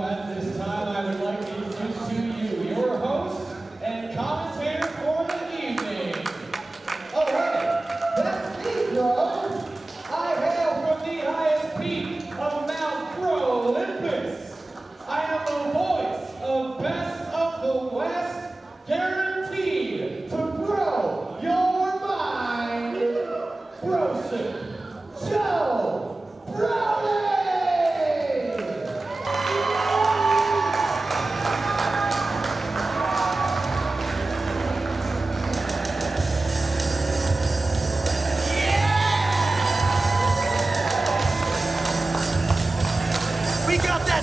At this time, I would like to introduce to you your host and commentator for the evening. All right, that's me, y'all. I hail from the highest peak of Mount Crow, Olympus. I am the voice of Best of the West, guaranteed to grow your mind. Brosen Joe Browning!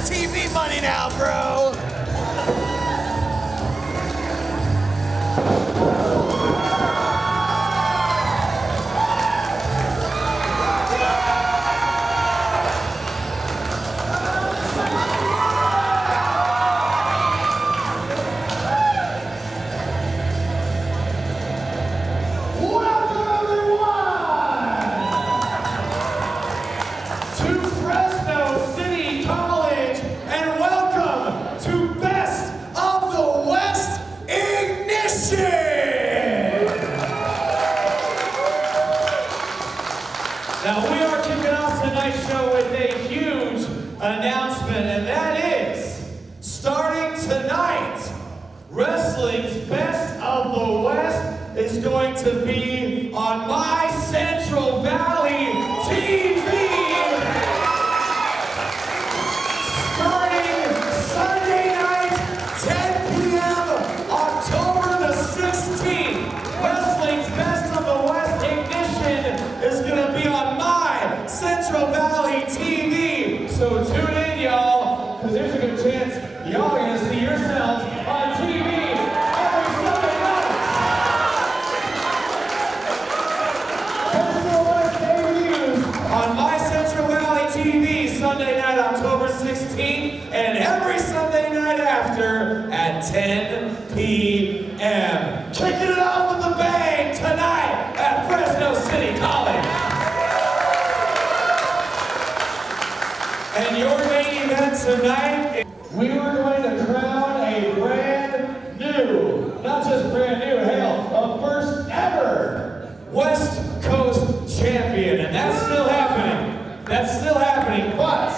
TV money now, bro. Now we are kicking off tonight's show with a huge announcement, and that is, starting tonight, wrestling's Best of the West is going to be on My Central Valley TV. Starting Sunday night, 10 p.m., October the 16th, wrestling's Best of the West Ignition is going to be on My Central Valley TV. So tune in, y'all, because there's a good chance y'all are going to see yourselves on TV every Sunday night. Best of the West debuts on My Central Valley TV Sunday night, October 16th, and every Sunday night after at 10 p.m. Kicking it off with a bang tonight at Fresno City College. And your main event tonight, we were going to crown a brand new, not just brand new, hell, a first ever West Coast champion. And that's still happening. That's still happening, but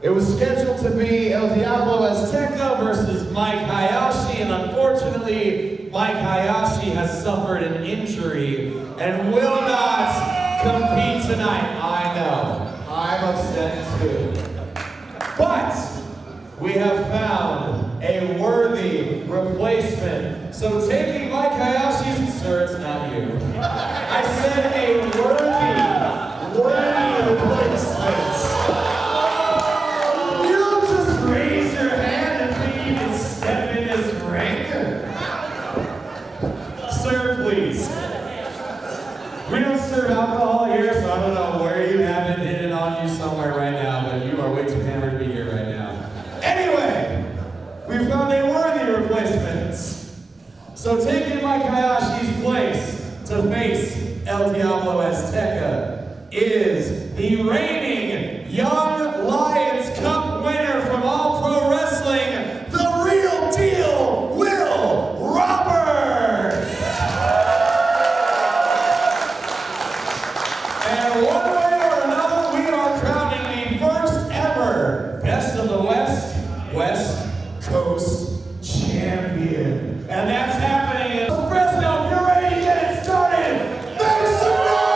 it was scheduled to be El Diablo Azteca versus Mike Hayashi, and unfortunately, Mike Hayashi has suffered an injury and will not compete tonight. I know. I'm upset too. But we have found a worthy replacement. So taking Mike Hayashi's, sir, it's not you. I said a worthy replacement. You don't just raise your hand and think you can step in this ring. Sir, please. We don't serve alcohol here, so I don't know where you have it hidden on you somewhere right now, but you are way too hammered to be here right now. Anyway, we found a worthy replacement. So taking Mike Hayashi's place to face El Diablo Azteca is the reigning Young Lions Cup winner from All Pro Wrestling, the real deal, Will Roberts. And one way or another, we are crowning the first ever Best of the West, West Coast champion. And that's happening in Fresno. Get ready to get it started. Make some noise!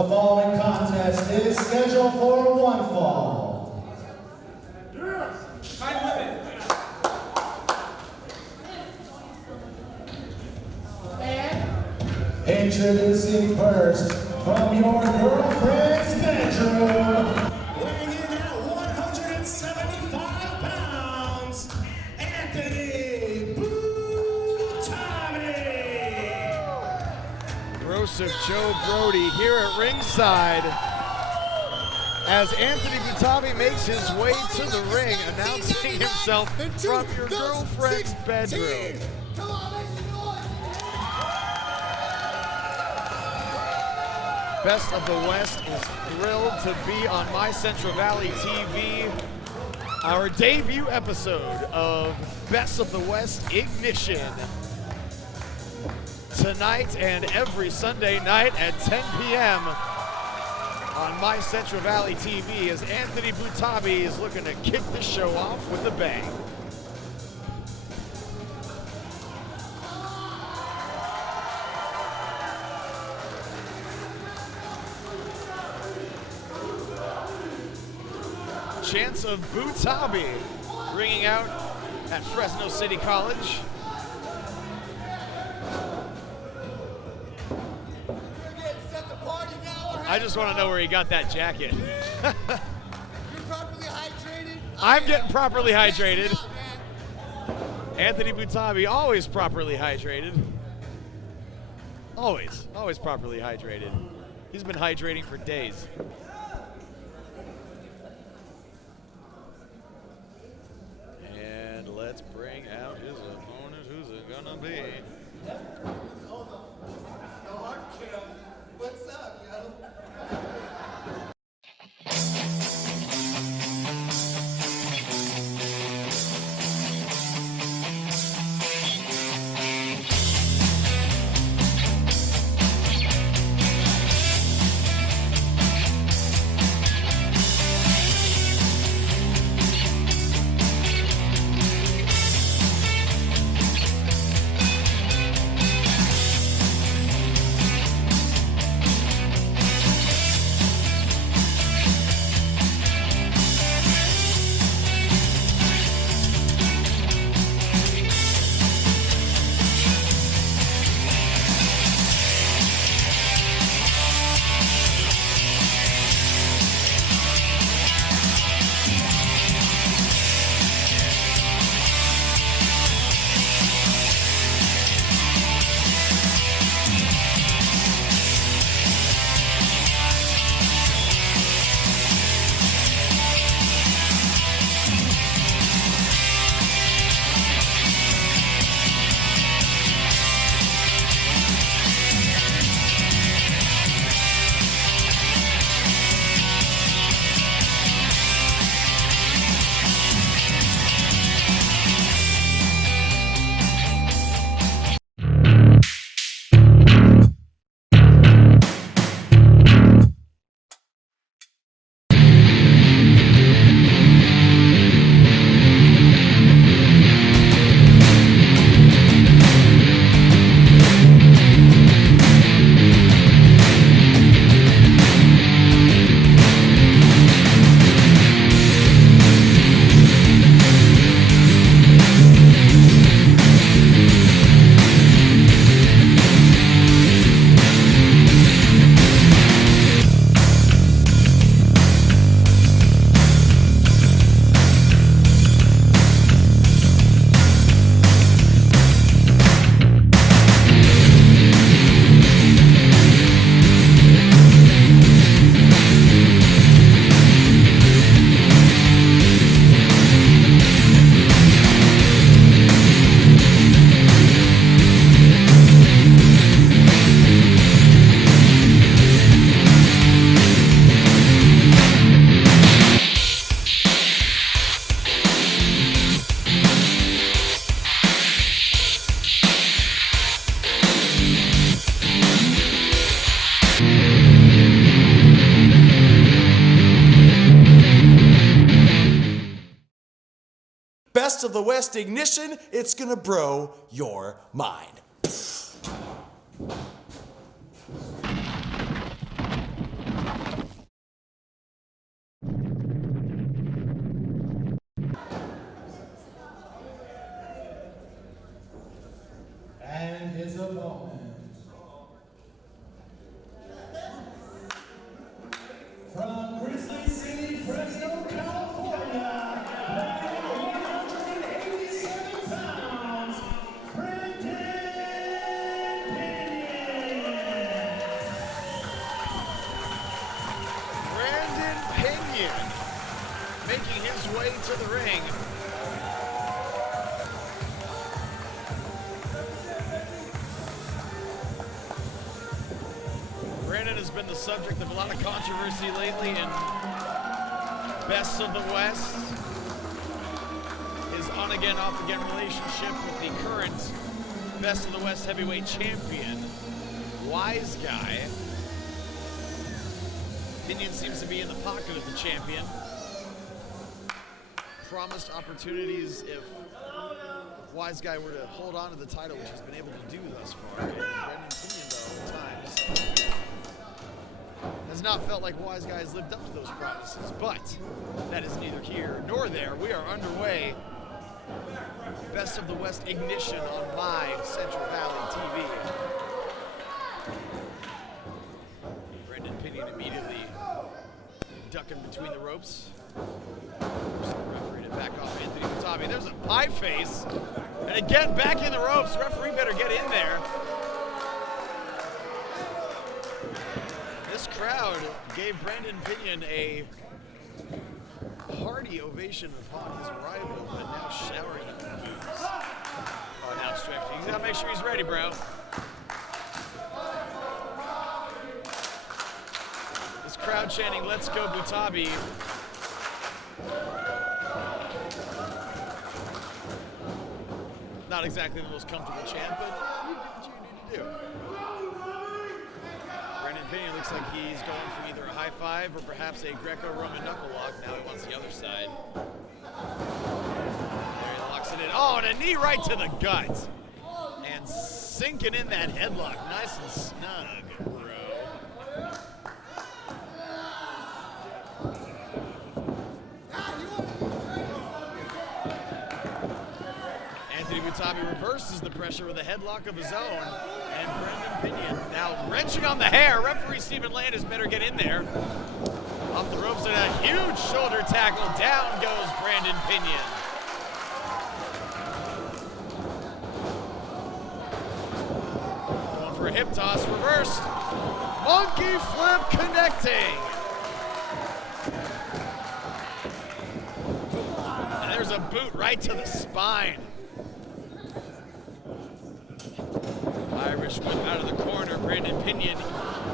The following contest is scheduled for one fall. Time limit. Introducing first, from your girlfriend's bedroom, weighing in at 175 pounds, Anthony Boutabi. Corrosive Joe Brody here at ringside as Anthony Boutabi makes his way to the ring, announcing himself from your girlfriend's bedroom. Best of the West is thrilled to be on My Central Valley TV. Our debut episode of Best of the West Ignition. Tonight and every Sunday night at 10 p.m. on My Central Valley TV as Anthony Boutabi is looking to kick the show off with a bang. Chance of Boutabi ringing out at Fresno City College. I just want to know where he got that jacket. You're properly hydrated. I'm getting properly hydrated. Anthony Boutabi, always properly hydrated. Always properly hydrated. He's been hydrating for days. And let's bring out his opponent. Who's it gonna be? What's up, yo? Best of the West Ignition, it's gonna blow your mind. his opponent. From Grizzly City, Fresno, California, weighing 187 pounds, Brandon Pinion making his way to the ring. Brandon has been the subject of a lot of controversy lately in Best of the West. His on-again, off-again relationship with the current Best of the West heavyweight champion, Wise Guy. Pinion seems to be in the pocket of the champion. Promised opportunities if Wise Guy were to hold on to the title, which he's been able to do thus far. And Brandon Pinion, though, at times, has not felt like Wise Guy has lived up to those promises. But that is neither here nor there. We are underway. Best of the West ignition on my Central Valley TV. Brandon Pinion immediately ducking between the ropes. Referee to back off Anthony Boutabi. There's a pie face. And again, back in the ropes. Referee better get in there. This crowd gave Brandon Pinion a hearty ovation upon his arrival, but now showering him with booze. Oh, now stretching. He's gotta make sure he's ready, bro. This crowd chanting, "Let's go, Boutabi." Not exactly the most comfortable chant, but you do what you need to do. Brandon Pinion looks like he's going for either a high five or perhaps a Greco-Roman knuckle lock. Now he wants the other side. There he locks it in. Oh, and a knee right to the gut. And sinking in that headlock. Nice and snug, bro. Anthony Boutabi reverses the pressure with a headlock of his own. And Brandon Pinion now wrenching on the hair. Referee Stephen Landis better get in there. Off the ropes and a huge shoulder tackle. Down goes Brandon Pinion. Going for a hip toss, reversed. Monkey flip connecting. And there's a boot right to the spine. Irish whip out of the corner. Brandon Pinion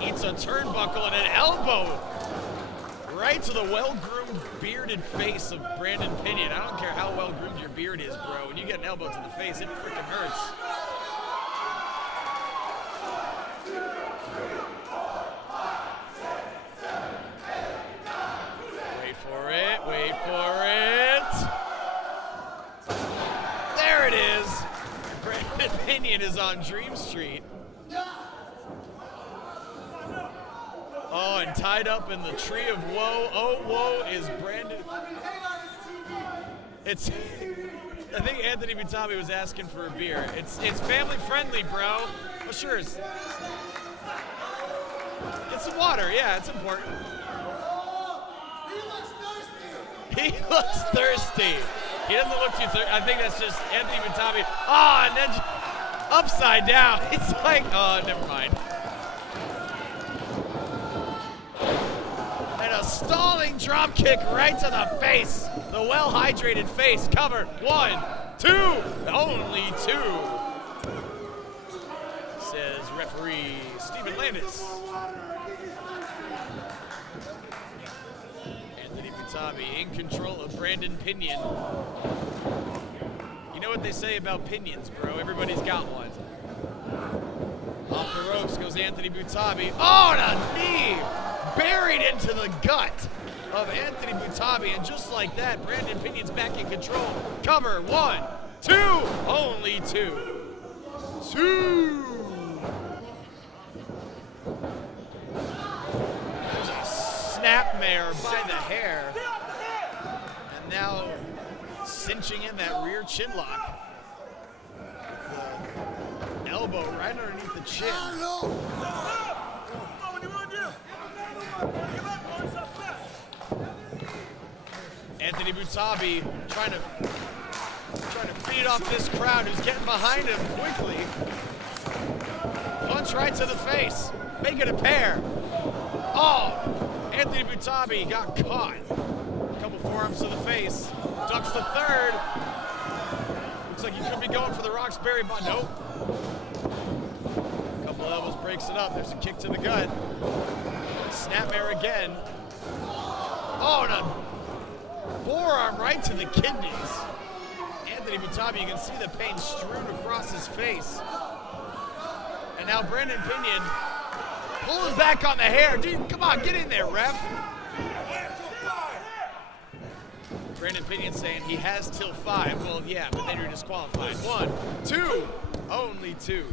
eats a turnbuckle and an elbow right to the well-groomed, bearded face of Brandon Pinion. I don't care how well-groomed your beard is, bro. When you get an elbow to the face, it freaking hurts. Wait for it, wait for it. There it is. Brandon Pinion is on Dream Street. Oh, and tied up in the tree of woe. Oh, woe is Brandon. It's, I think Anthony Boutabi was asking for a beer. It's family friendly, bro. Well, sure. Get some water, yeah, it's important. He looks thirsty. He doesn't look too thirsty. I think that's just Anthony Boutabi. Oh, and then upside down. It's like, oh, never mind. And a stalling drop kick right to the face. The well-hydrated face. Cover. 1, 2, only 2. Says referee Stephen Landis. Anthony Boutabi in control of Brandon Pinion. You know what they say about pinions, bro? Everybody's got one. Off the ropes goes Anthony Boutabi. Oh, and a knee buried into the gut of Anthony Boutabi. And just like that, Brandon Pinion's back in control. Cover. 1, 2, only 2. 2. There's a snapmare by the hair. And now cinching in that rear chin lock. The elbow right underneath the chin. Anthony Boutabi trying to feed off this crowd who's getting behind him quickly. Punch right to the face. Make it a pair. Oh, Anthony Boutabi got caught. A couple forearms to the face. Ducks the third. Looks like he could be going for the Roxbury, but nope. A couple elbows, breaks it up. There's a kick to the gut. Snapmare again. Oh, and a forearm right to the kidneys. Anthony Boutabi, you can see the pain strewn across his face. And now Brandon Pinion pulling back on the hair. Dude, come on, get in there, ref. Brandon Pinion saying he has till 5. Well, yeah, but then you're disqualified. 1, 2, only 2.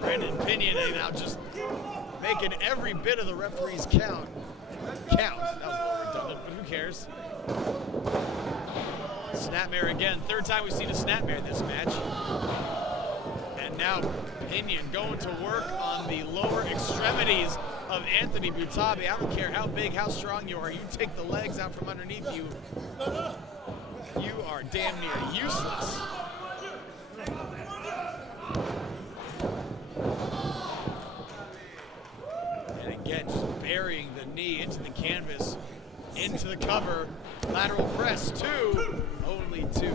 Brandon Pinion now just making every bit of the referee's count. That was a little redundant, but who cares? Snapmare again. Third time we've seen a snapmare in this match. And now Pinion going to work on the lower extremities of Anthony Boutabi. I don't care how big, how strong you are. You take the legs out from underneath you, you are damn near useless. And again, just burying the knee into the canvas, into the cover. Lateral press, 2, only 2.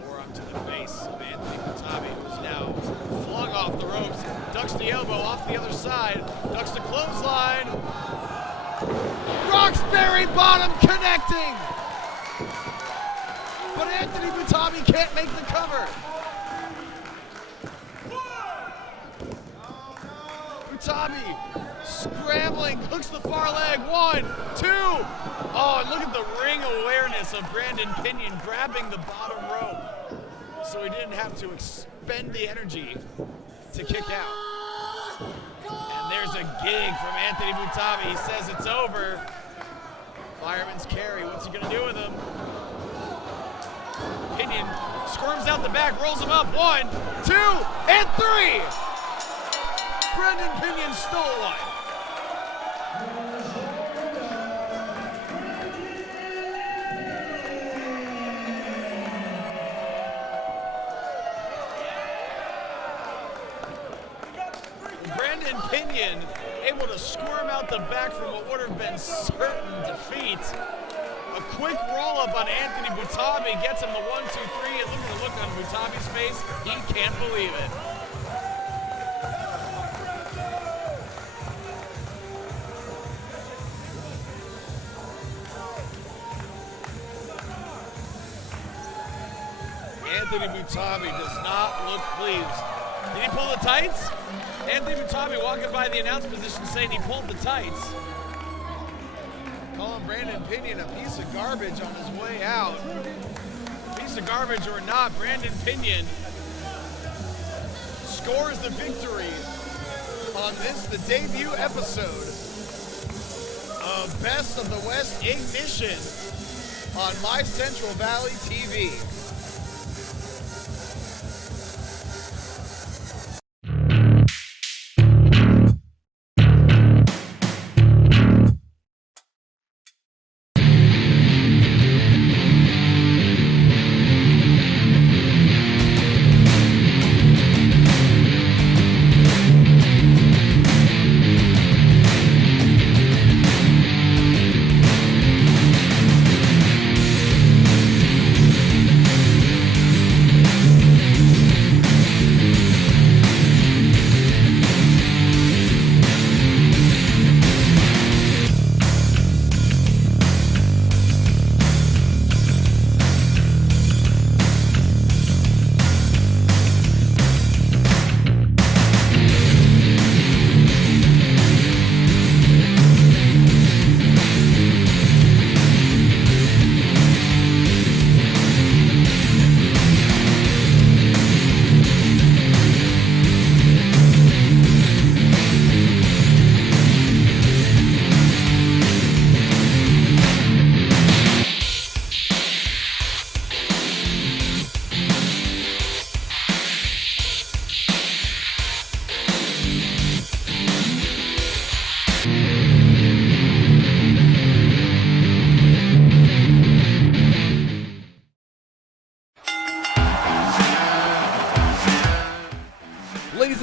Forearm to the face of Anthony Boutabi, who's now flung off the ropes. Ducks the elbow off the other side. Ducks the clothesline. Roxbury bottom connecting. But Anthony Boutabi can't make the cover. Boutabi scrambling, hooks the far leg. 1, 2. Oh, and look at the ring awareness of Brandon Pinion grabbing the bottom rope. So he didn't have to expend the energy to kick out. And there's a gig from Anthony Boutabi. He says it's over. Fireman's carry. What's he gonna do with him? Pinion squirms out the back, rolls him up. 1, 2, and 3. Brandon Pinion stole one. Brandon Pinion able to squirm out the back from what would have been certain defeat. A quick roll-up on Anthony Boutabi gets him the 1, 2, 3, and look at the look on Boutabi's face. He can't believe it. Anthony Boutabi does not look pleased. Did he pull the tights? Anthony Boutabi walking by the announce position saying he pulled the tights. Calling Brandon Pinion a piece of garbage on his way out. Piece of garbage or not, Brandon Pinion scores the victory on this, the debut episode of Best of the West Ignition on My Central Valley TV.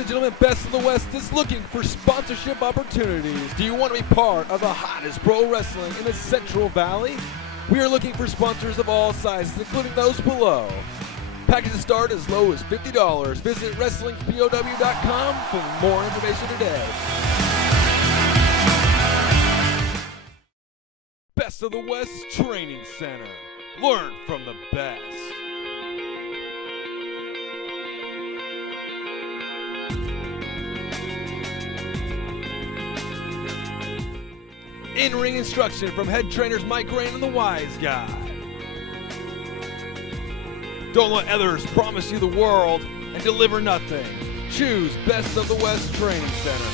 and gentlemen, Best of the West is looking for sponsorship opportunities. Do you want to be part of the hottest pro wrestling in the Central Valley? We are looking for sponsors of all sizes, including those below. Packages start as low as $50. Visit WrestlingPOW.com for more information today. Best of the West Training Center. Learn from the best. In-ring instruction from head trainers Mike Rain and the Wise Guy. Don't let others promise you the world and deliver nothing. Choose Best of the West Training Center.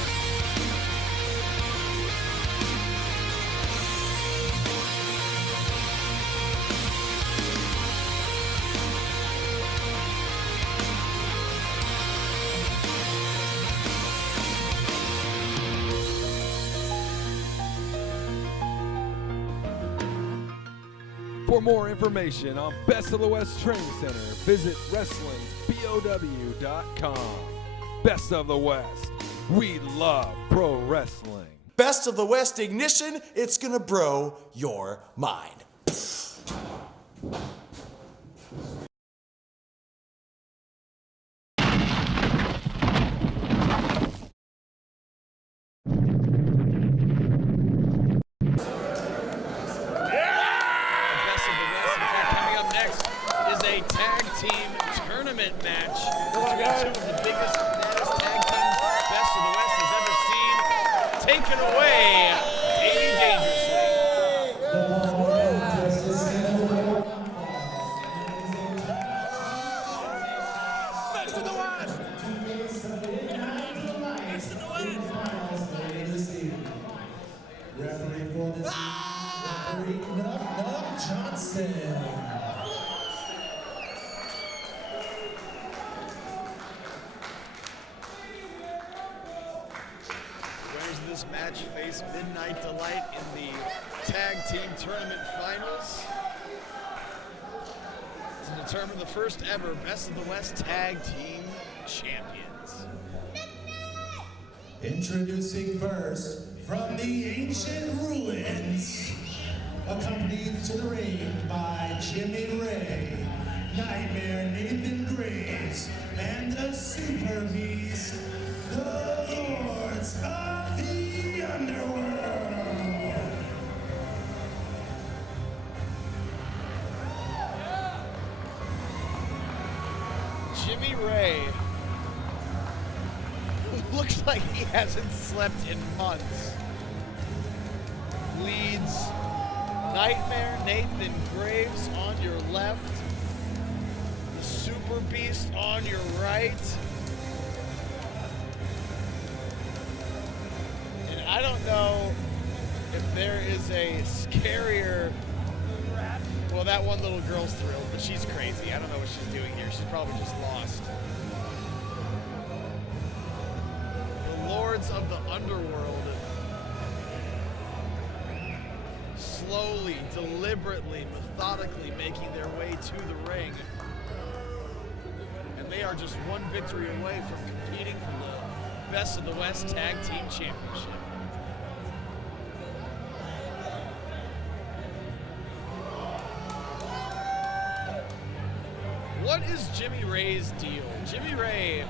For more information on Best of the West Training Center, visit WrestlingPOW.com. Best of the West. We love pro wrestling. Best of the West Ignition, it's gonna bro your mind. Tag team tournament match. Two of the biggest, baddest tag teams Best of the West has ever seen. Taken away, Davey Dangerously. Best of the West! Best of the West! Referee for this referee, Nub Johnson. This match face Midnight Delight in the tag team tournament finals to determine the first ever Best of the West tag team champions. Introducing first from the ancient ruins, accompanied to the ring by Jimmy Ray, Nightmare Nathan Graves, and the Super Beast, the Lords of the Underworld. Jimmy Ray, who looks like he hasn't slept in months, leads Nightmare Nathan Graves on your left, the Super Beast on your right. And I don't know if there is a scarier. Well, that one little girl's thrilled, but she's crazy. I don't know what she's doing here. She's probably just lost. The Lords of the Underworld, slowly, deliberately, methodically making their way to the ring. And they are just one victory away from competing for the Best of the West Tag Team Championship. What is Jimmy Ray's deal? Jimmy Ray,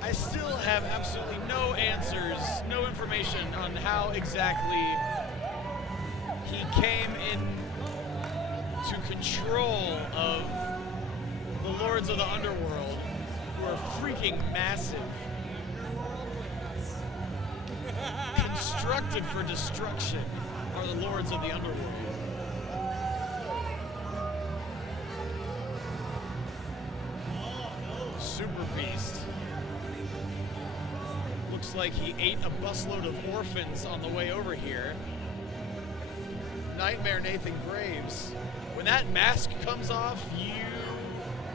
I still have absolutely no answers, no information on how exactly he came in to control of the Lords of the Underworld, who are freaking massive. Constructed for destruction are the Lords of the Underworld. Super Beast. Looks like he ate a busload of orphans on the way over here. Nightmare Nathan Graves. When that mask comes off, you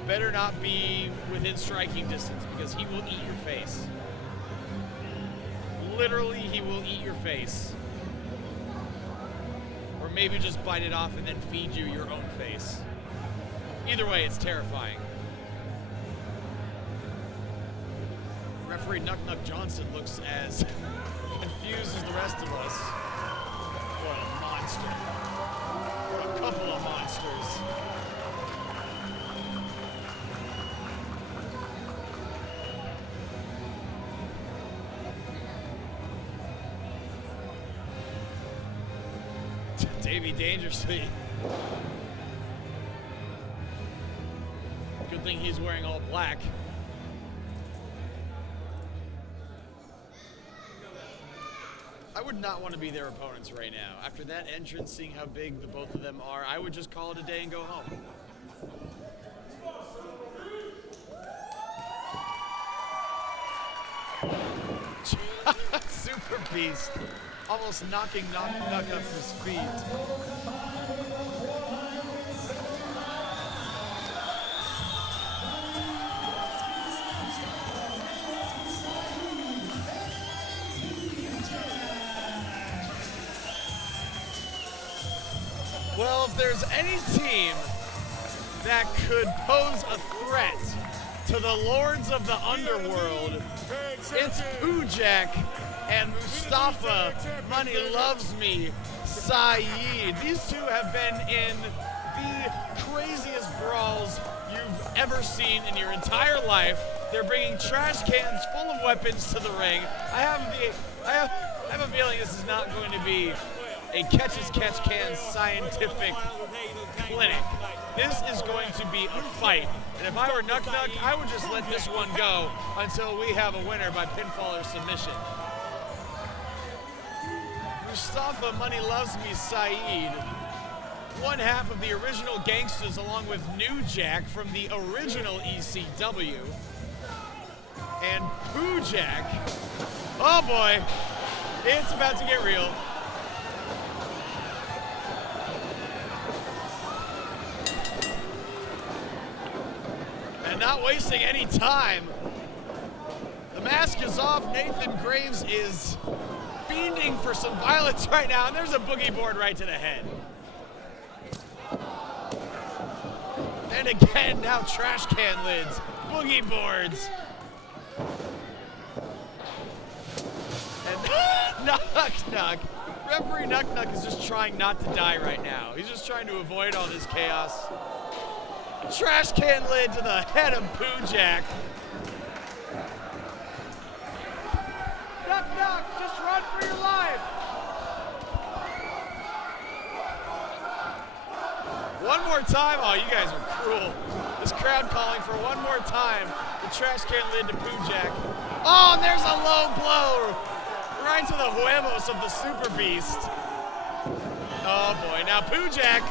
better not be within striking distance because he will eat your face. Literally, he will eat your face. Or maybe just bite it off and then feed you your own face. Either way, it's terrifying. Referee Nuck Nuck Johnson looks as confused as the rest of us. What a monster. What a couple of monsters. Davey dangerously. Good thing he's wearing all black. I would not want to be their opponents right now. After that entrance, seeing how big the both of them are, I would just call it a day and go home. Super Beast. Almost knocking Nuck Nuck off his feet. Well, if there's any team that could pose a threat to the lords of the Underworld, it's Pujak and Mustafa Money Loves Me Saeed. These two have been in the craziest brawls you've ever seen in your entire life. They're bringing trash cans full of weapons to the ring. I have a feeling this is not going to be a catch-as-catch-can scientific clinic. This is going to be a fight. And if I were Nuck Nuck, I would just let this one go until we have a winner by pinfall or submission. Mustafa Money Loves Me Saeed, one half of the original Gangsters along with New Jack from the original ECW. And Pujak, oh boy, it's about to get real. And not wasting any time, the mask is off. Nathan Graves is fiending for some violence right now, and there's a boogie board right to the head. And again, now trash can lids, boogie boards. And Nuck Nuck, referee Nuck Nuck is just trying not to die right now. He's just trying to avoid all this chaos. Trash can lid to the head of Pujak. Nuck Nuck, just run for your life. One more time. Oh, you guys are cruel. This crowd calling for one more time. The trash can lid to Pujak. Oh, and there's a low blow right to the huevos of the Super Beast. Oh boy, now Pujak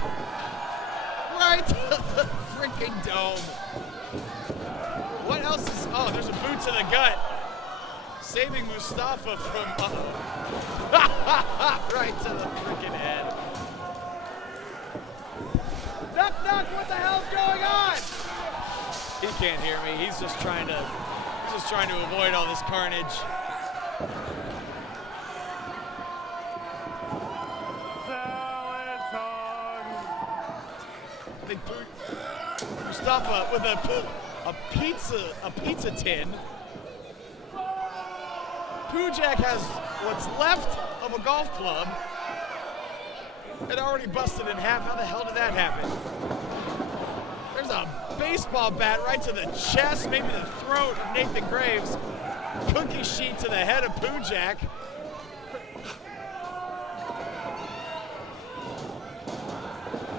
right to the freaking dome. What else is, oh, there's a boot to the gut. Saving Mustafa from, right to the freaking head. Nuck Nuck, what the hell's going on? He can't hear me. He's just trying to avoid all this carnage. Mustafa with a pizza tin. Pujak has what's left of a golf club. It already busted in half. How the hell did that happen? There's a baseball bat right to the chest, maybe the throat of Nathan Graves. Cookie sheet to the head of Pujak.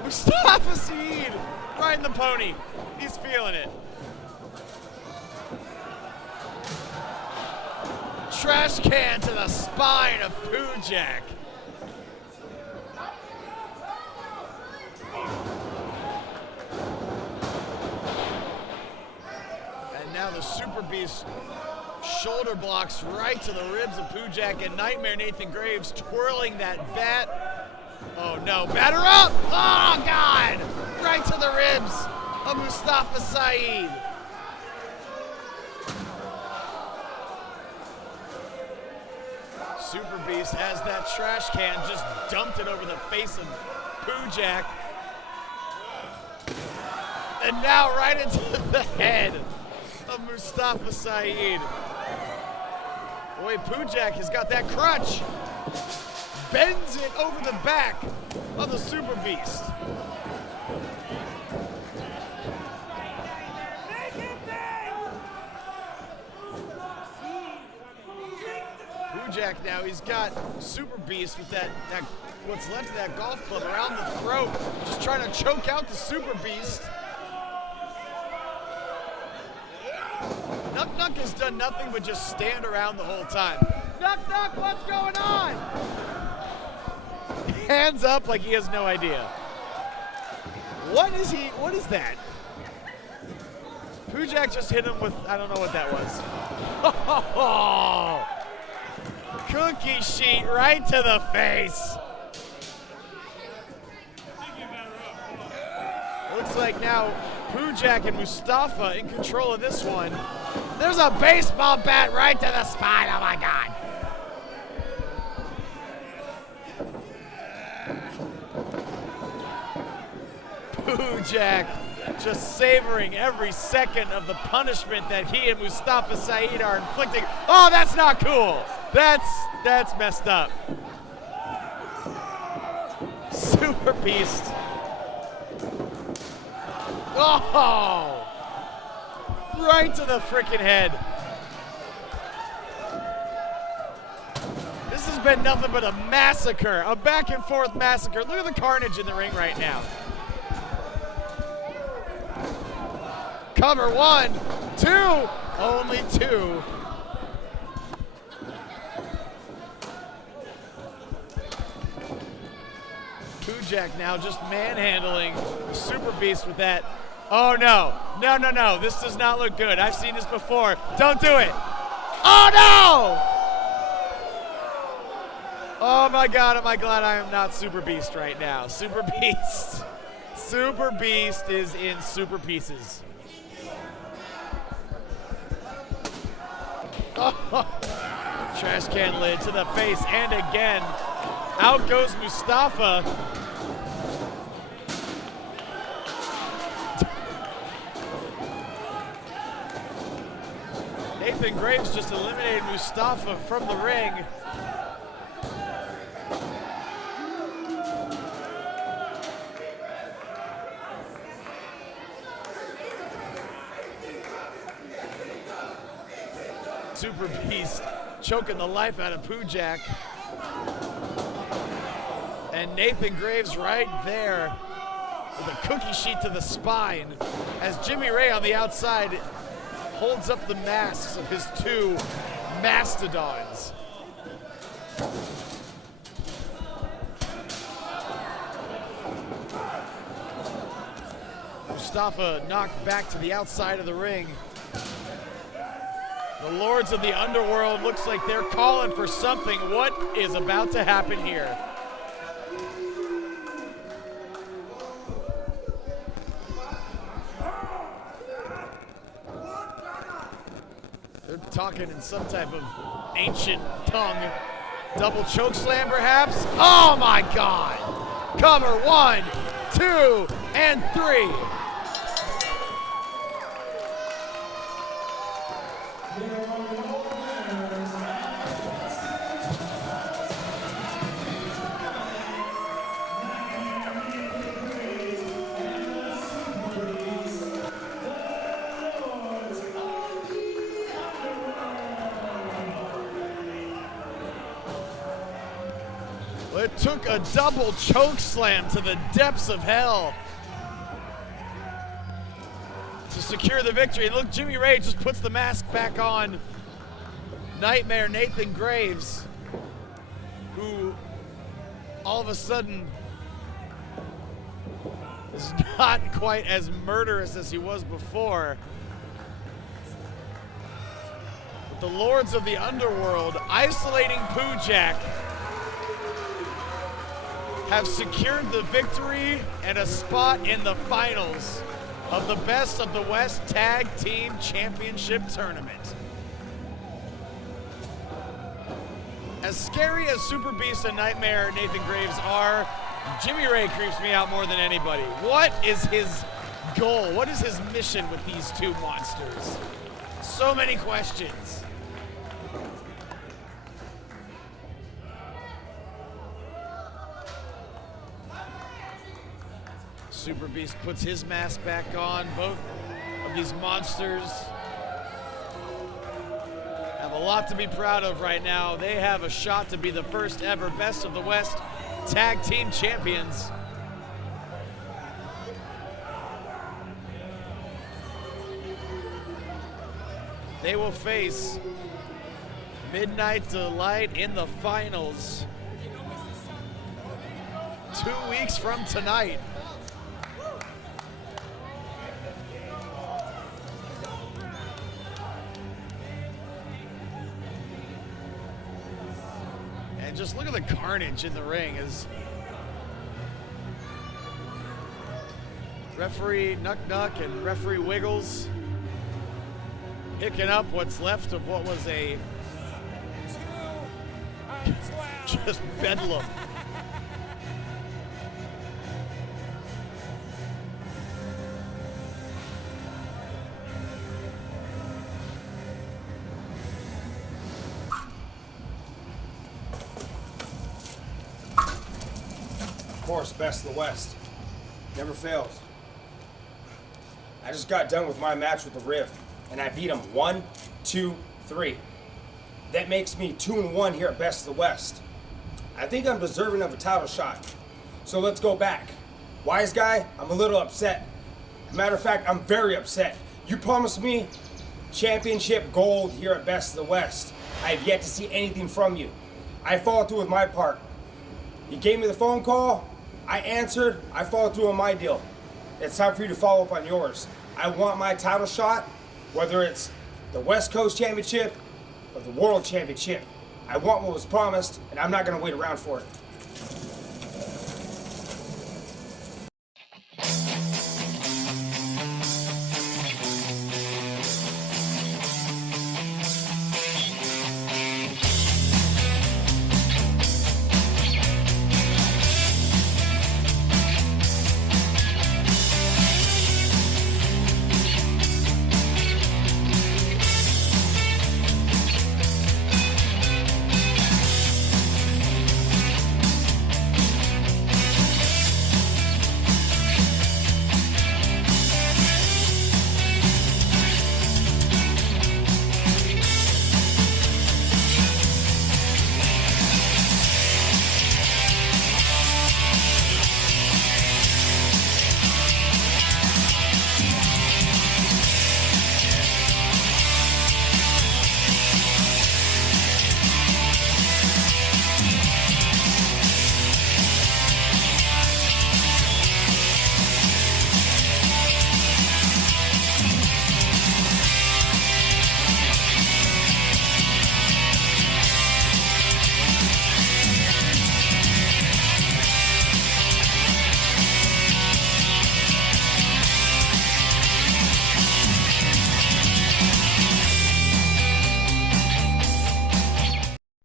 Mustafa Saeed riding the pony. He's feeling it. Trash can to the spine of Pujak. And now the Super Beast shoulder blocks right to the ribs of Pujak, and Nightmare Nathan Graves twirling that bat. Oh no, batter up! Oh God! Right to the ribs of Mustafa Saeed. Super Beast has that trash can, just dumped it over the face of Pujak. And now right into the head of Mustafa Saeed. Boy, Pujak has got that crutch. Bends it over the back of the Super Beast. Pujak now, he's got Super Beast with that what's left of that golf club around the throat, just trying to choke out the Super Beast. Nuck has done nothing but just stand around the whole time. Nuck, what's going on? Hands up like he has no idea. What is that? Pujak just hit him with, I don't know what that was. Oh, cookie sheet right to the face. Looks like now Pujak and Mustafa in control of this one. There's a baseball bat right to the spine. Oh my God. Pujak just savoring every second of the punishment that he and Mustafa Saeed are inflicting. Oh, that's not cool. That's messed up. Super Beast. Oh! Right to the freaking head. This has been nothing but a massacre, a back and forth massacre. Look at the carnage in the ring right now. Cover 1, 2, only 2. Pujak now just manhandling the Super Beast with that. Oh no, no, this does not look good. I've seen this before. Don't do it. Oh no! Oh my God, am I glad I am not Super Beast right now. Super Beast is in super pieces. Oh, trash can lid to the face, and again, out goes Mustafa. Nathan Graves just eliminated Mustafa from the ring. Super Beast choking the life out of Pujak. And Nathan Graves right there with a cookie sheet to the spine as Jimmy Ray on the outside holds up the masks of his two mastodons. Mustafa knocked back to the outside of the ring. The Lords of the Underworld looks like they're calling for something. What is about to happen here? They're talking in some type of ancient tongue. Double choke slam perhaps? Oh my God! Cover 1, 2, and 3. It took a double choke slam to the depths of hell to secure the victory. And look, Jimmy Ray just puts the mask back on Nightmare Nathan Graves, who all of a sudden is not quite as murderous as he was before. But the Lords of the Underworld isolating Pujak have secured the victory and a spot in the finals of the Best of the West Tag Team Championship Tournament. As scary as Super Beast and Nightmare Nathan Graves are, Jimmy Ray creeps me out more than anybody. What is his goal? What is his mission with these two monsters? So many questions. Super Beast puts his mask back on. Both of these monsters have a lot to be proud of right now. They have a shot to be the first ever Best of the West Tag Team Champions. They will face Midnight Delight in the finals 2 weeks from tonight. And just look at the carnage in the ring as referee Nuck Nuck and referee Wiggles picking up what's left of what was a just bedlam. Of course, Best of the West. Never fails. I just got done with my match with the Riv, and I beat him 1, 2, 3. That makes me 2-1 here at Best of the West. I think I'm deserving of a title shot. So let's go back. Wise guy, I'm a little upset. As a matter of fact, I'm very upset. You promised me championship gold here at Best of the West. I have yet to see anything from you. I followed through with my part. You gave me the phone call, I answered, I followed through on my deal. It's time for you to follow up on yours. I want my title shot, whether it's the West Coast Championship or the World Championship. I want what was promised, and I'm not gonna wait around for it.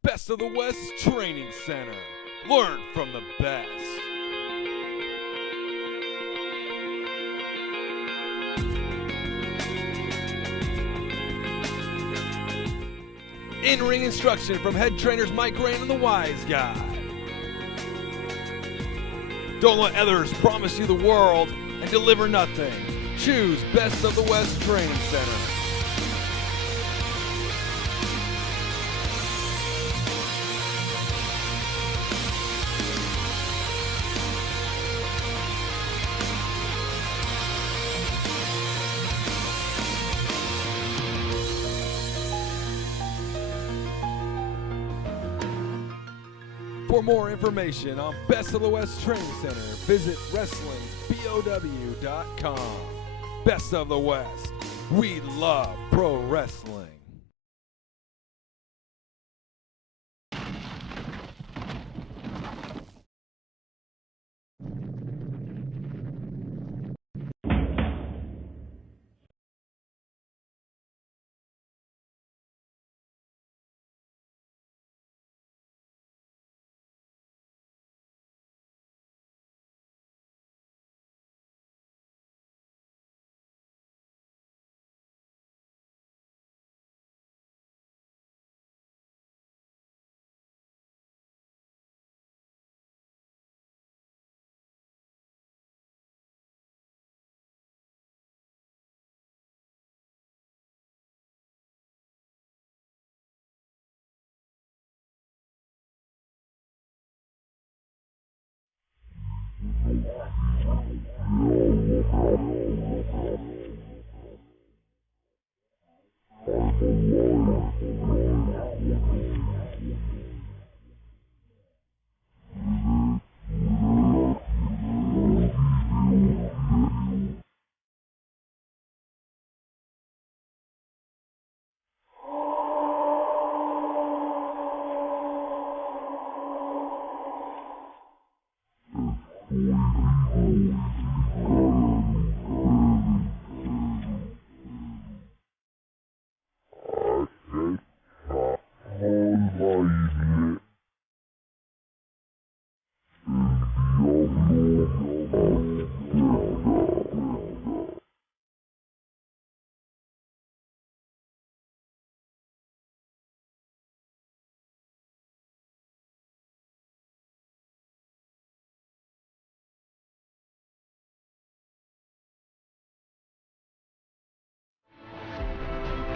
Best of the West Training Center. Learn from the best. In-ring instruction from head trainers Mike Rain and the Wise Guy. Don't let others promise you the world and deliver nothing. Choose Best of the West Training Center. For more information on Best of the West Training Center, visit WrestlingBOW.com. Best of the West. We love pro wrestling.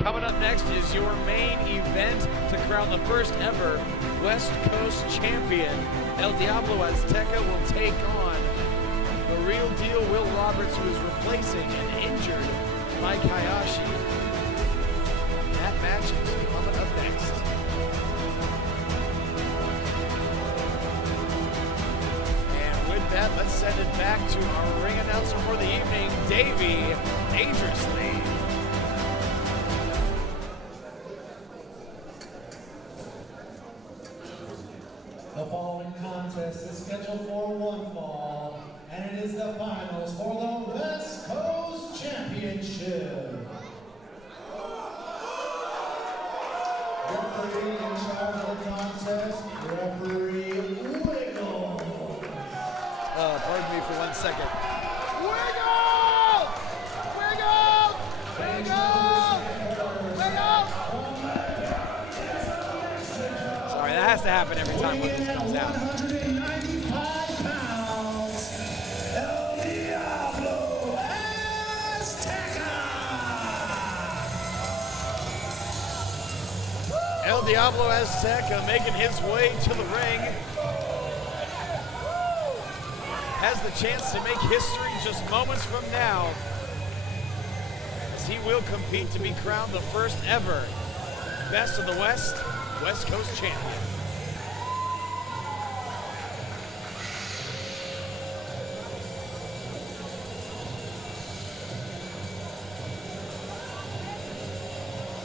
Coming up next is your main event to crown the first ever West Coast champion. El Diablo Azteca will take on the real deal Will Roberts, who is replacing an injured Mike Hayashi. That match is coming up next. And with that, let's send it back to our ring announcer for the evening, Davey Dangerously. The following contest is scheduled for one fall, and it is the finals for the West Coast Championship. Referee in charge of the contest, referee Wiggle. Pardon me for 1 second. Wiggle! Wiggle! Wiggle! Wiggle! Sorry, that has to happen every time one of these comes out. 195 pounds, El Diablo Azteca. El Diablo Azteca making his way to the ring. Has the chance to make history just moments from now, as he will compete to be crowned the first ever Best of the West Coast champion.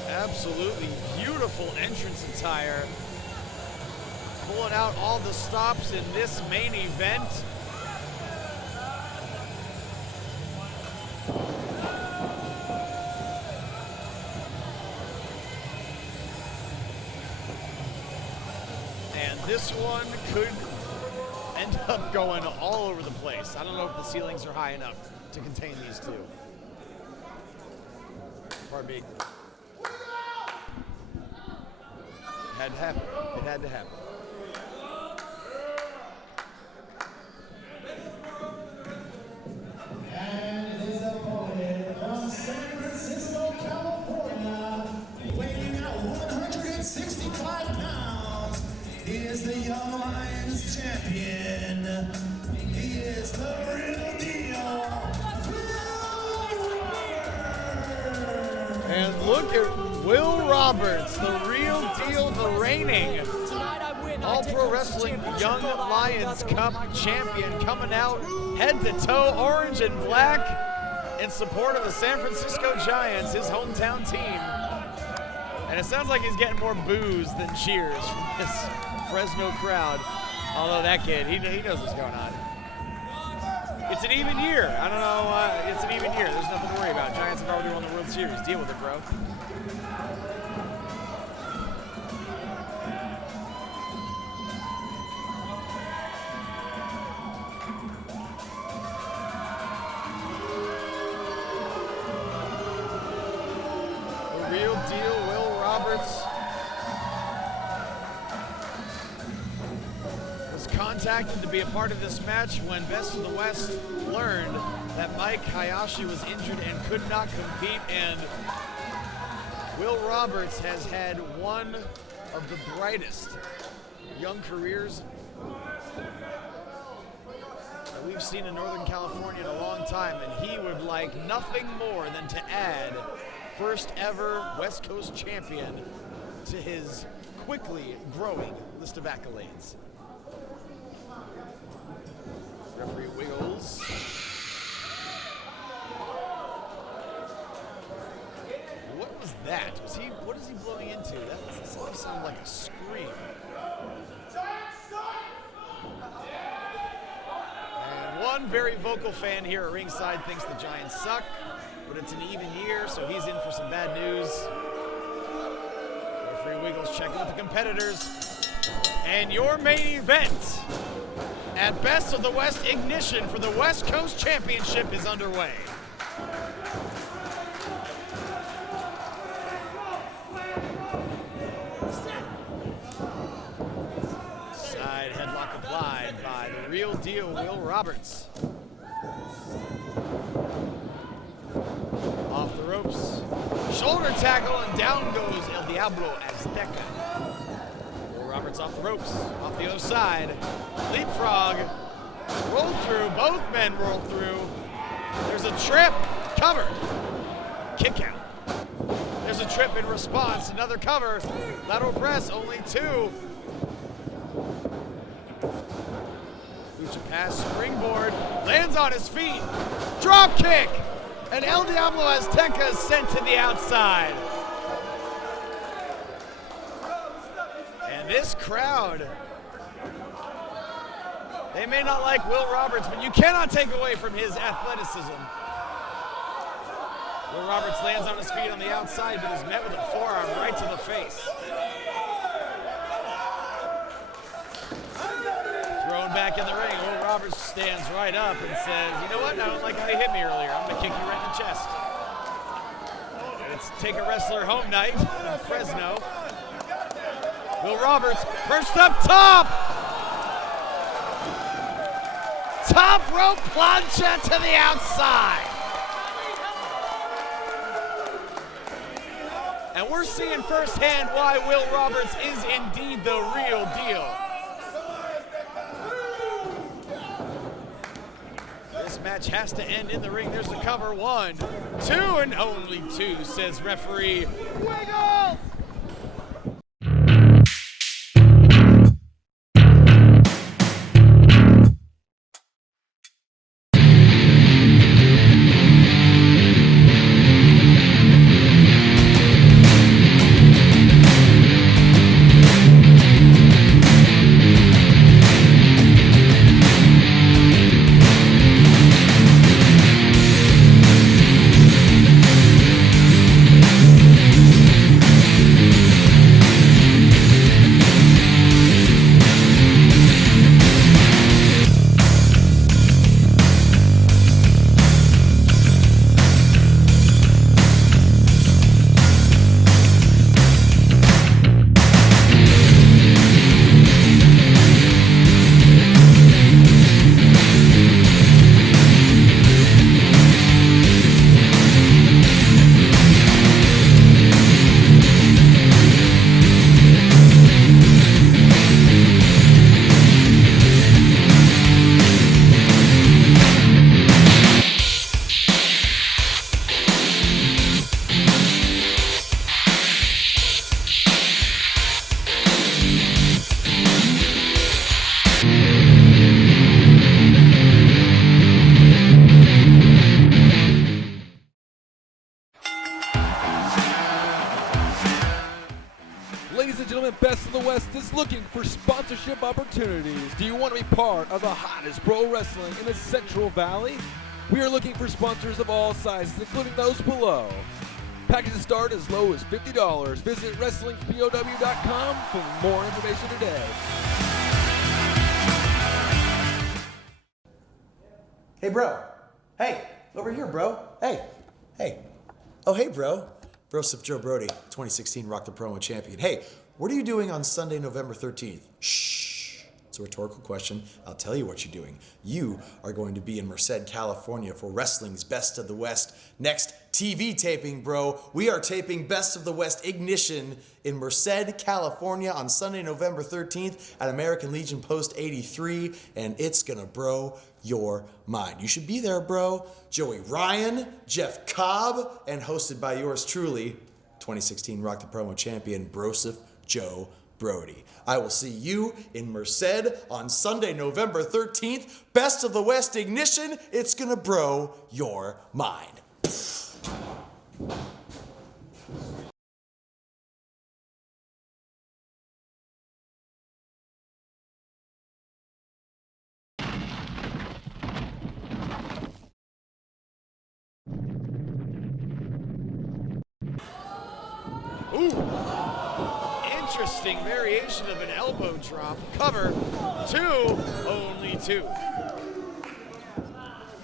Absolutely beautiful entrance attire. Pulling out all the stops in this main event. And this one could end up going all over the place. I don't know if the ceilings are high enough to contain these two. Pardon me. It had to happen. It had to happen. And his opponent from San Francisco, California, weighing out 165 pounds, he is the Young Lions champion. He is the real deal. And look at Will Roberts, the real deal, the reigning All-Pro Wrestling Young Lions Cup champion, coming out head to toe, orange and black, in support of the San Francisco Giants, his hometown team. And it sounds like he's getting more boos than cheers from this Fresno crowd. Although that kid, he knows what's going on. It's an even year. I don't know, it's an even year. There's nothing to worry about. Giants have already won the World Series. Deal with it, bro. The real deal, Will Roberts, was contacted to be a part of this match when Best of the West learned that Mike Hayashi was injured and could not compete, and Will Roberts has had one of the brightest young careers that we've seen in Northern California in a long time, and he would like nothing more than to add first ever West Coast champion to his quickly growing list of accolades. Referee wiggles. What was that? What is he blowing into? That sounded like a scream. And one very vocal fan here at ringside thinks the Giants suck, but it's an even year, so he's in for some bad news. Referee wiggles, checking with the competitors. And your main event at Best of the West Ignition for the West Coast Championship is underway. Side headlock applied by the real deal, Will Roberts. Off the ropes, shoulder tackle, and down goes El Diablo Azteca. Will Roberts off the ropes, off the other side, leapfrog, roll through, both men roll through. There's a trip, covered, kick out. There's a trip in response, another cover, lateral press, only two. Lucha pass, springboard, lands on his feet, drop kick, and El Diablo Azteca is sent to the outside. And this crowd, they may not like Will Roberts, but you cannot take away from his athleticism. Will Roberts lands on his feet on the outside, but is met with a forearm right to the face. Thrown back in the ring, Will Roberts stands right up and says, you know what, I don't like how you hit me earlier. I'm gonna kick you right in the chest. It's take a wrestler home night in Fresno. Will Roberts perched up top. Top rope plancha to the outside. And we're seeing firsthand why Will Roberts is indeed the real deal. This match has to end in the ring. There's the cover. 1, 2, and only 2, says referee Wiggle! Ladies and gentlemen, Best of the West is looking for sponsorship opportunities. Do you want to be part of the hottest pro wrestling in the Central Valley? We are looking for sponsors of all sizes, including those below. Packages start as low as $50. Visit WrestlingPOW.com for more information today. Hey, bro. Hey, over here, bro. Hey. Oh, hey, bro. Broseph Joe Brody, 2016 Rock the Promo Champion. Hey, what are you doing on Sunday, November 13th? Shh. It's a rhetorical question. I'll tell you what you're doing. You are going to be in Merced, California for wrestling's Best of the West next TV taping, bro. We are taping Best of the West Ignition in Merced, California on Sunday, November 13th at American Legion Post 83, and it's gonna blow your mind. You should be there, bro. Joey Ryan, Jeff Cobb, and hosted by yours truly, 2016 Rock the Promo champion, Broseph Joe Brody. I will see you in Merced on Sunday, November 13th. Best of the West Ignition. It's gonna blow your mind. Ooh. Interesting variation of an elbow drop. Cover, 2, only 2.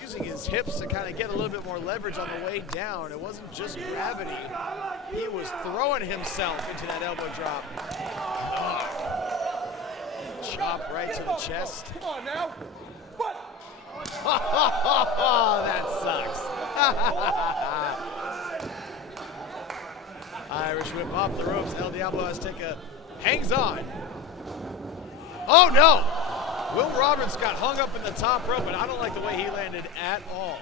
Using his hips to kind of get a little bit more leverage on the way down. It wasn't just gravity. He was throwing himself into that elbow drop. Chop right to the chest. Come on now. What? That sucks. Irish whip off the ropes. El Diablo Azteca hangs on. Oh no! Will Roberts got hung up in the top rope, and I don't like the way he landed at all.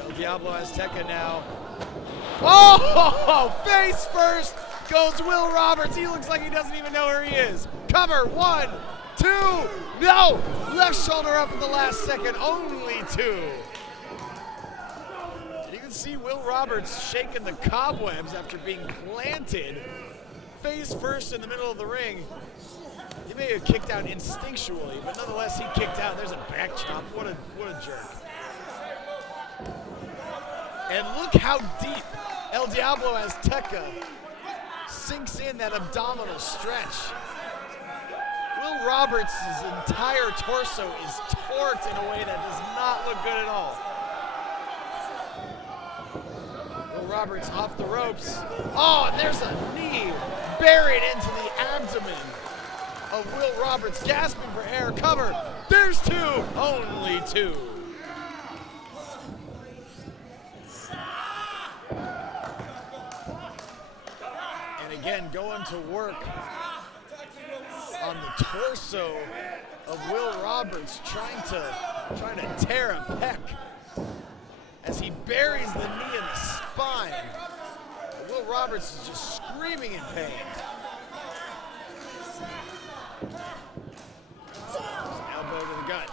El Diablo Azteca now. Oh! Face first goes Will Roberts. He looks like he doesn't even know where he is. Cover, 1, 2, no! Left shoulder up at the last second, only 2. You can see Will Roberts shaking the cobwebs after being planted face first in the middle of the ring. He may have kicked out instinctually, but nonetheless he kicked out. There's a back chop. What a jerk. And look how deep El Diablo Azteca sinks in that abdominal stretch. Will Roberts' entire torso is torqued in a way that does not look good at all. Will Roberts off the ropes. Oh, and there's a knee buried into the abdomen of Will Roberts, gasping for air. Cover, there's 2, only 2. And again, going to work on the torso of Will Roberts, trying to tear a pec as he buries the knee in the spine. Will Roberts is just screaming in pain. Elbow to the gut.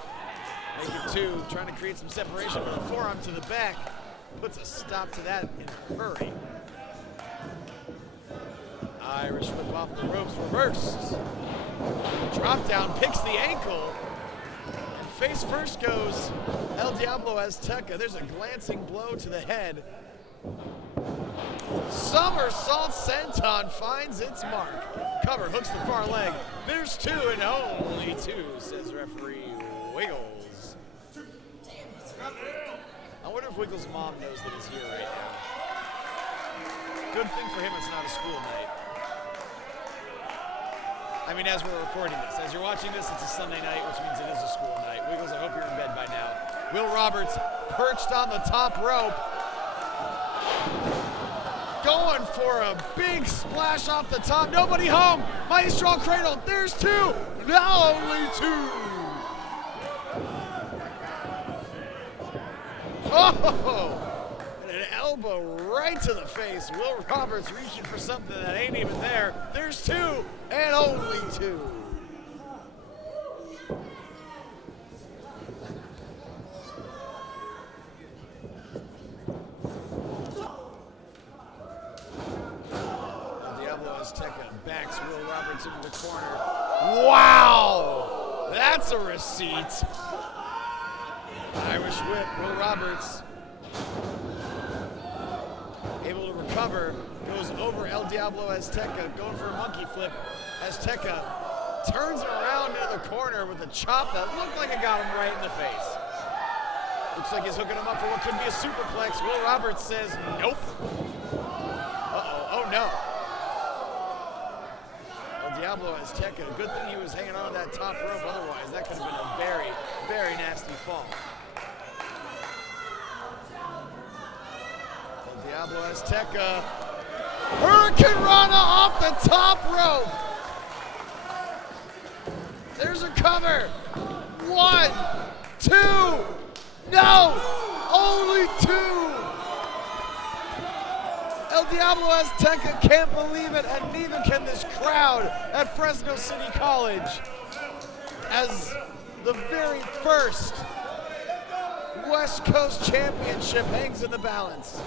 Make it 2, trying to create some separation, but a forearm to the back puts a stop to that in a hurry. Irish whip off the ropes, reversed. Drop down, picks the ankle. And face first goes El Diablo Azteca. There's a glancing blow to the head. Somersault senton finds its mark. Cover, hooks the far leg. There's 2 and only 2, says referee Wiggles. I wonder if Wiggles' mom knows that he's here right now. Good thing for him it's not a school night. I mean, as we're recording this. As you're watching this, it's a Sunday night, which means it is a school night. Wiggles, I hope you're in bed by now. Will Roberts perched on the top rope. Going for a big splash off the top. Nobody home. Maestro cradle. There's 2. Now only 2. Oh! And an elbow right to the face. Will Roberts reaching for something that ain't even there. There's 2 and only 2. Azteca backs Will Roberts into the corner. Wow! That's a receipt. Irish whip, Will Roberts able to recover, goes over El Diablo Azteca, going for a monkey flip. Azteca turns him around into the corner with a chop that looked like it got him right in the face. Looks like he's hooking him up for what could be a superplex. Will Roberts says nope. Uh-oh, oh no. Diablo Azteca, good thing he was hanging on that top rope, otherwise that could have been a very, very nasty fall. Diablo Azteca. Hurricane Rana off the top rope. There's a cover. 1, 2. No, only 2. El Diablo Azteca can't believe it, and neither can this crowd at Fresno City College, as the very first West Coast Championship hangs in the balance.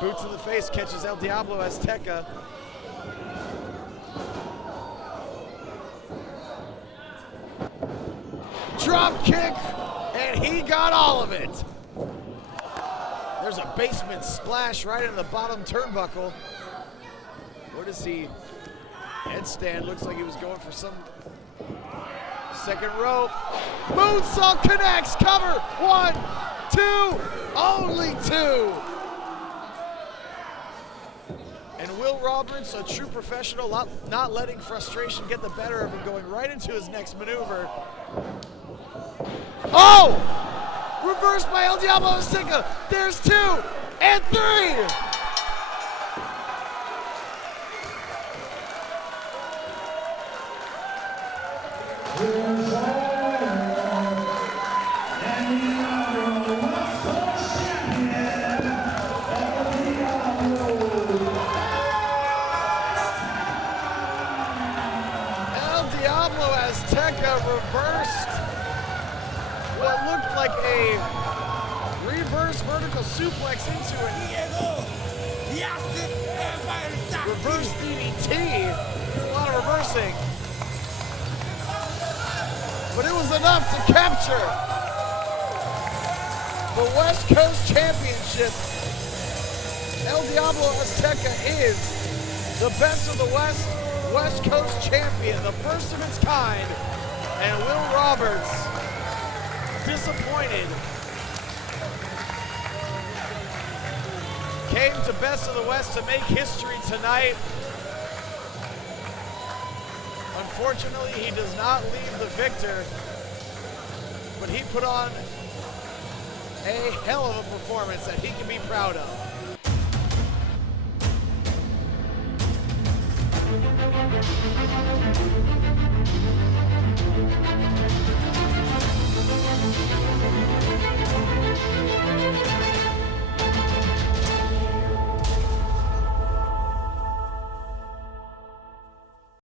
Boot to the face catches El Diablo Azteca. Drop kick, and he got all of it. There's a basement splash right in the bottom turnbuckle. Where does he headstand? Looks like he was going for some second rope. Moonsault connects, cover. 1, 2, only 2. And Will Roberts, a true professional, not letting frustration get the better of him, going right into his next maneuver. Oh! Reversed by El Diablo Azteca. There's 2 and 3. El Diablo Azteca reversed what looked like a reverse vertical suplex into it. Reverse DDT. A lot of reversing. But it was enough to capture the West Coast Championship. El Diablo Azteca is the best of the West Coast champion, the first of its kind. And Will Roberts, disappointed, came to Best of the West to make history tonight. Unfortunately, he does not leave the victor, but he put on a hell of a performance that he can be proud of.